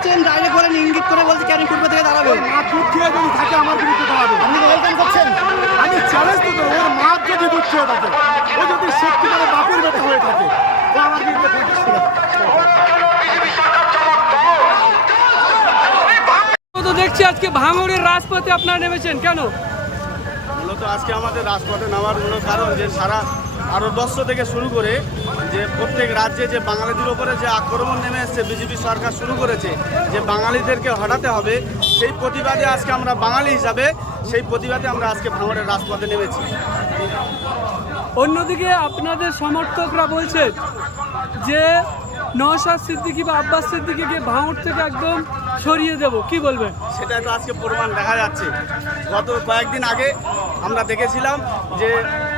করছেন, ডাইরেক্ট বলেন, ইঙ্গিত করে বলতে ক্যানিং পূর্ব থেকে দাঁড়াবে। মা দুধ খেয়ে যদি থাকে আমার বিরুদ্ধে দাঁড়াবে। আপনি ওয়েলকাম করছেন? আমি চ্যালেঞ্জ তো করবো, ওর মা যদি দুধ খেয়ে থাকে, ও যদি সত্যিকারে বাপের বেটা হয়ে থাকে, ও আমার বিরুদ্ধে তো দেখছি আজকে ভাঙড়ের রাজপথে আপনারা নেমেছেন কেন? মূলত আজকে আমাদের রাজপথে নামার মূল কারণ যে সারা ভারতবর্ষ থেকে শুরু করে যে প্রত্যেক রাজ্যে যে বাঙালিদের উপরে যে আক্রমণ নেমে এসছে বিজেপি সরকার শুরু করেছে, যে বাঙালিদেরকে হটাতে হবে, সেই প্রতিবাদে আজকে আমরা বাঙালি হিসাবে সেই প্রতিবাদে আমরা আজকে ভাঙড়ের রাজপথে নেমেছি। অন্যদিকে আপনাদের সমর্থকরা বলছে যে নওশাদ সিদ্দিকী বা আব্বাস সিদ্দিকীকে ভাঙড় থেকে একদম সরিয়ে দেব, কি বলবেন? সেটাই তো আজকে প্রমাণ দেখা যাচ্ছে। গত কয়েকদিন আগে আমরা দেখেছিলাম যে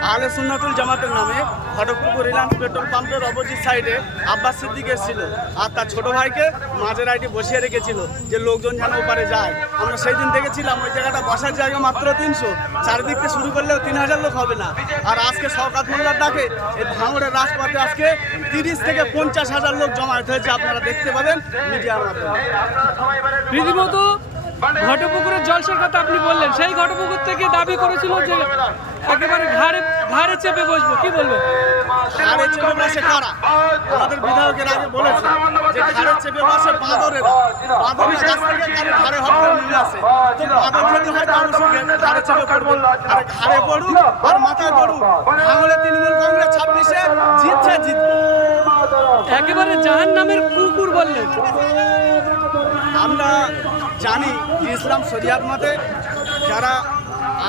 আহলে সুন্নাতুল জামাতের নামে খড়গপুর রিলায়েন্স পেট্রোল পাম্পের অপোজিট সাইডে আব্বাস সিদ্দিক এসেছিল আর তার ছোট ভাইকে মাঝের আইটি বসিয়ে রেখেছিল যে লোকজন যেন ওপারে যায়। আমরা সেই দিন দেখেছিলাম ওই জায়গাটা বসার জায়গা মাত্র 300, চারিদিক থেকে শুরু করলেও 3000 লোক হবে না। আর আজকে শওকত মোল্লার ডাকে এই ভাঙড়ের রাজপথে আজকে 30 থেকে 50,000 লোক জমায়েত হয়েছে, আপনারা দেখতে পাবেন মিডিয়ার মাধ্যমে। রীতিমতো ঘটপুকুরের জলসার কথা আপনি বললেন, সেই ঘটপুকুর থেকে দাবি করেছিল যে একেবারে ঘাড়ে চেপে বসবো, কি বলবেন? ঘাড়ে চেপে বসে কারা? আমাদের বিধায়কের আগে বলেছে যে ঘাড়ে চেপে বসে বাঁদরেরা, বাঁদরের কাছ থেকে কারো ঘাড়ে হট করে নিয়ে আসে। তো বাঁদর যদি হয় তো অবশ্যই ঘাড়ে চেপে পড়বে, আর ঘাড়ে পড়ুক আর মাথায় পড়ুক। ভাঙড়ে তৃণমূল কংগ্রেস 26-এ জিতছে, জিতবে। একেবারে জাহান্নামের কুকুর বললেন। আমরা জানি যে ইসলাম শরিয়াত মতে যারা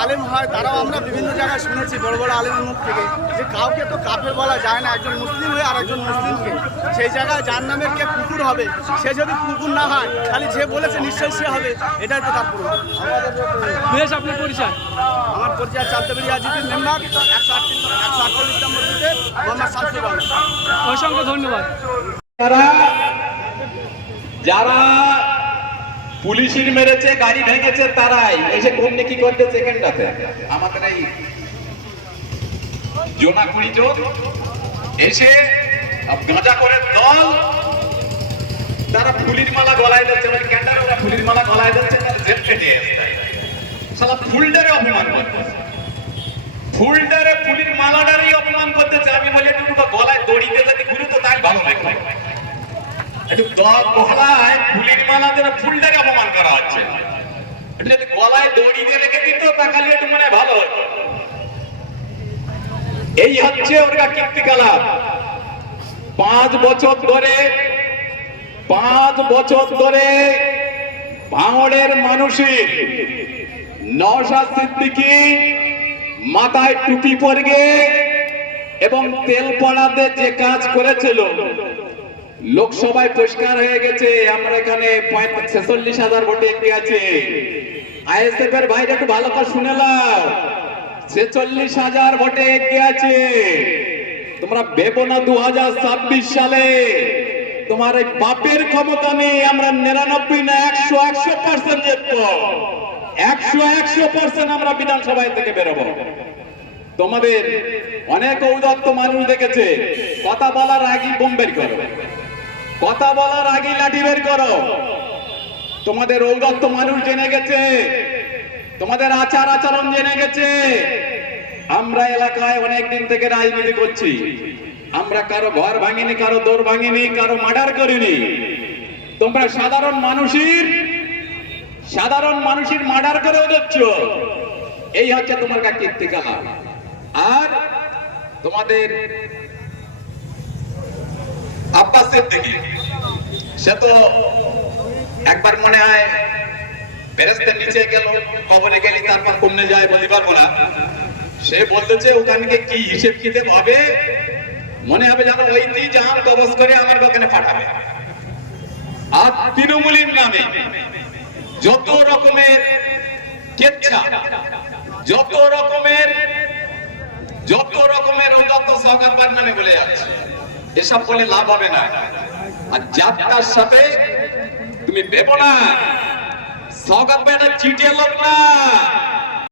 আলেম হয় তারাও আমরা বিভিন্ন জায়গায় শুনেছি বড় বড় আলেমের মুখ থেকে যে কাউকে তো কাফের বলা যায় না, একজন মুসলিম হয়ে আর একজন মুসলিমকে। সেই জায়গায় জাহান্নামের কে কুকুর হবে, সে যদি কুকুর না হয় খালি যে বলেছে নিশ্চয়ই সে হবে, এটাই তো তার প্রমাণ। বেশ, আপনার পরিচয়? আমার পরিচয় চালতেবাড়ি আজিদের মেম্বার 148 নম্বর বুথে মোহাম্মদ শামসুর রহমান। অসংখ্য ধন্যবাদ। যারা পুলিশের মেরেছে, গাড়ি ভেঙেছে, তারাই এসে কমনে কি করতেছে এখানটাতে। আমাদের এই জোনাকুড়ি চোখ এসে গাঁজা করে দল, তারা ফুলির মালা গলায় দিচ্ছে, মানে ক্যান্ডার ওরা ফুলির মালা গলায় দিচ্ছে, জেল কেটে সালা ফুলডারে অপমান করতেছে, ফুলডারে ফুলির মালাটারই অপমান করতেছে। আমি বলি একটু গলায় দড়ি দিয়ে যদি ঘুরে তো তাই ভালো লাগবে। একটু দল গলায় ফুলির মালা দিয়ে ফুলটাকে অপমান করা হচ্ছে, একটু যদি গলায় দড়ি দিয়ে রেখে দিত তাহলে একটু মনে ভালো হতো। এই হচ্ছে ওরা কীর্তিকলাপ। 5 বছর ধরে ভাঙড়ের মানুষের নওশাদ সিদ্দিকী মাথায় টুপি পরে এবং তেল পড়াতে যে কাজ করেছিল, লোকসভায় পরিষ্কার হয়ে গেছে। আমরা এখানে 46,000 ভোটে এগিয়ে আছে। আইএসএফ এর ভাইরা একটু ভালো করে শুনে নাও, 46,000 ভোটে এগিয়ে আছে। তোমরা ভেবো না 2026 সালে তোমার এই বাপের ক্ষমতা নেই। আমরা 99 না 100% জিতবো, 100% আমরা বিধানসভায় থেকে বেরোবো। তোমাদের অনেক ঔদাত্ত মানুষ দেখেছে, কথা বলার আগে বোম বের করো, কথা বলার আগে লাঠি বের করো। তোমাদের ঔদাত্ত মানুষ জেনে গেছে, তোমাদের আচার আচরণ জেনে গেছে। আমরা এলাকায় অনেক দিন থেকে রাজনীতি করছি, আমরা কারো ঘর ভাঙিনি, কারো দোর ভাঙিনি, কারো মার্ডার করিনি। তোমরা সাধারণ মানুষের মার্ডার করেও দিচ্ছ। এই হচ্ছে তোমার কীর্তিকলাপ। আর তোমাদের আব্বাস সিদ্দিকী, সে তো একবার মনে হয় ফেরেশতার নিচে গেল, কবরে গেলি তারপর কমনে যায় বলতে পারবো না। সে বলতেছে ওখানে কি হিসেব কিতাব হবে, মনে হবে যেন ওই তুই জাহান কবজ করে আমার ওখানে পাঠাবে। আর তৃণমূলের নামে যত রকমের কেচ্ছা, যত রকমের ঔদাত্ত সওগাতবার নামে বলে যাচ্ছে, এসব বলে লাভ হবে না। আর যাত্রার সাথে তুমি ভেবো না সওগাত ভাই চিটিয়া লোক না,